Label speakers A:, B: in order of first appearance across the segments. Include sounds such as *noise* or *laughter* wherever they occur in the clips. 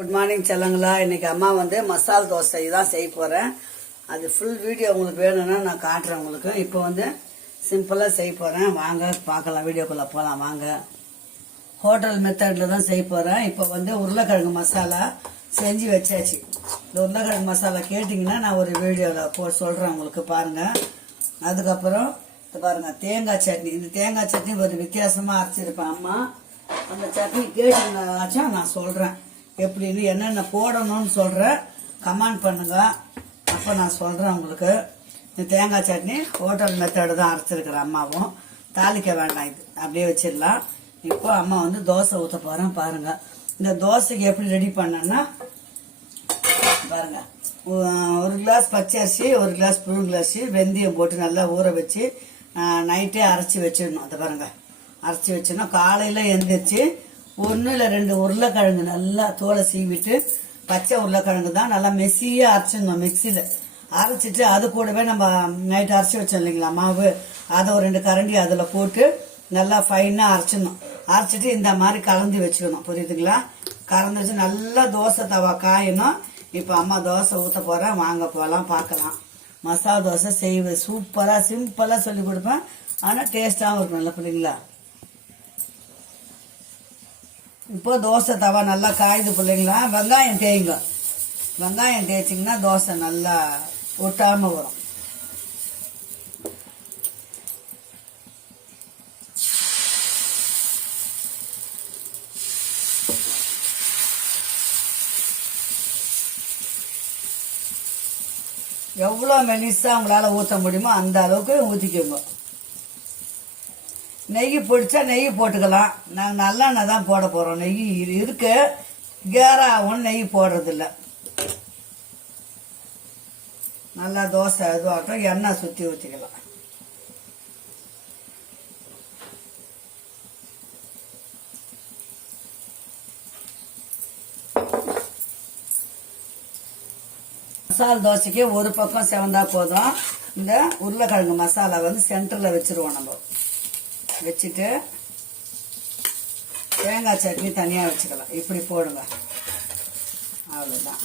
A: Good morning செல்லங்களா. இன்றைக்கி அம்மா வந்து மசால் தோசை தான் செய்ய போகிறேன் அது ஃபுல் வீடியோ உங்களுக்கு வேணும்னா நான் காட்டுறேன் உங்களுக்கு. இப்போ வந்து சிம்பிளாக செய்ய போகிறேன் வாங்க பார்க்கலாம். வீடியோக்குள்ளே போகலாம் வாங்க. ஹோட்டல் மெத்தடில் தான் செய்ய போகிறேன் இப்போ வந்து உருளைக்கிழங்கு மசாலா செஞ்சு வச்சாச்சு. இந்த உருளைக்கிழங்கு மசாலா கேட்டிங்கன்னா நான் ஒரு வீடியோவில் போ சொல்கிறேன் உங்களுக்கு பாருங்கள் அதுக்கப்புறம் இது பாருங்கள் தேங்காய் சட்னி. இந்த தேங்காய் சட்னி ஒரு வித்தியாசமாக அரைச்சிருப்பேன் அம்மா. அந்த சட்னி கேட்டிங்கனாச்சும் நான் சொல்கிறேன் எப்படின்னு என்னென்ன போடணும்னு சொல்கிறேன் கமெண்ட் பண்ணுங்க. அப்போ நான் சொல்கிறேன் உங்களுக்கு. இந்த தேங்காய் சட்னி ஹோட்டல் மெத்தடு தான் அரைச்சிருக்கிறேன் அம்மாவும். தாளிக்க வேண்டாம் இது. அப்படியே வச்சிடலாம். இப்போ அம்மா வந்து தோசை ஊற்ற போகிறேன் பாருங்கள் இந்த தோசைக்கு எப்படி ரெடி பண்ணேன்னா பாருங்கள் ஒரு கிளாஸ் பச்சரிசி ஒரு கிளாஸ் புழுங்கலரிசி வெந்தயம் போட்டு நல்லா ஊற வச்சு நைட்டே அரைச்சி வச்சிடணும். அதை பாருங்கள் அரைச்சி வச்சிடணும் காலையில் எழுந்திரிச்சு ஒன்று இல்லை ரெண்டு உருளைக்கிழங்கு நல்லா தோலை சீவிட்டு பச்சை உருளைக்கிழங்கு தான் நல்லா மெஸ்ஸியாக அரைச்சிடணும் மிக்சியில் அரைச்சிட்டு அது கூடவே நம்ம நைட் அரைச்சி வச்சோம் இல்லைங்களா மாவு. அதை ஒரு ரெண்டு கரண்டி அதில் போட்டு நல்லா ஃபைனாக அரைச்சிடணும். அரைச்சிட்டு இந்த மாதிரி கலந்து வச்சுக்கணும் புரியுதுங்களா? கலந்து வச்சு நல்லா தோசை தவா காயணும். இப்போ அம்மா தோசை ஊற்ற போகிறேன் வாங்க போகலாம் பார்க்கலாம். மசாலா தோசை செய்வது சூப்பராக சிம்பிளாக சொல்லி கொடுப்பேன். ஆனால் டேஸ்ட்டாகவும் இருக்கும் நல்லா பிள்ளைங்களா இப்போ தோசை தவா நல்லா காயுது பிள்ளைங்களா? வெங்காயம் தேய்ங்க. வெங்காயம் தேய்ச்சிங்கன்னா தோசை நல்லா ஒட்டாமல் வரும். எவ்வளோ மெலிசாக உங்களால் ஊற்ற முடியுமோ அந்த அளவுக்கு ஊற்றிக்கோங்க நெய் பிடிச்சா நெய் போட்டுக்கலாம். நாங்கள் நல்லெண்ணெய் தான் போட போகிறோம் நெய் இரு- இருக்கு. கேராகவும் நெய் போடுறதில்ல. நல்லா தோசை இதுவாகட்டும் எண்ணெய் சுற்றி ஊற்றிக்கலாம் மசால் தோசைக்கு ஒரு பக்கம் செவந்தா போதும். இந்த உருளைக்கிழங்கு மசாலா வந்து சென்டரில் வச்சிருவோம் நம்ம. வச்சுட்டு தேங்காய் சட்னி தனியாக வச்சுக்கலாம். இப்படி போடுங்க. அவ்வளோதான்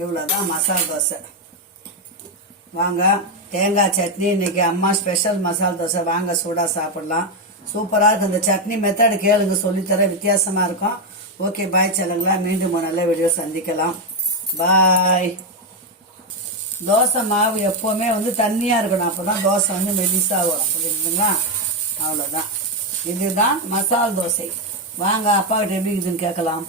A: இவ்வளோதான் மசால் தோசை. வாங்க தேங்காய் சட்னி. இன்னைக்கு அம்மா ஸ்பெஷல் மசால் தோசை. வாங்க சூடாக சாப்பிடலாம். சூப்பராக இருக்குது இந்த சட்னி மெத்தடு கேளுங்க. சொல்லித்தர வித்தியாசமாக இருக்கும். ஓகே பாய் செல்லுங்களா. மீண்டும் ஒரு நல்ல வீடியோ சந்திக்கலாம். பாய் தோசை மாவு எப்போவுமே வந்து தண்ணியாக இருக்கணும். அப்போ தான் தோசை வந்து மெலிசாக வரும். புரியுதுங்களா அவ்வளோதான் இதுதான் மசால் தோசை. வாங்க அப்பா கிட்ட எப்படி இருக்குதுன்னு கேட்கலாம்.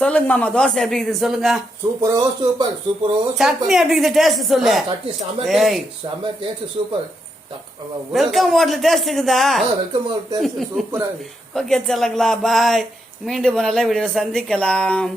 A: சொல்லுங்க மாமா தோசை எப்படி இருக்குது சொல்லுங்க.
B: சூப்பரோ சூப்பர். சூப்பரோ
A: சட்னி எப்படி இருக்குது டேஸ்ட் சொல்லு.
B: சட்னி செம்ம
A: ஏய்.
B: Taste super.
A: Welcome hotel taste இருக்குதா?
B: வெல்கம் டேஸ்ட் சூப்பரா இருக்கு. *laughs*
A: ஓகே சொல்லுங்களா பாய். மீண்டும் நல்ல வீடியோ சந்திக்கலாம்.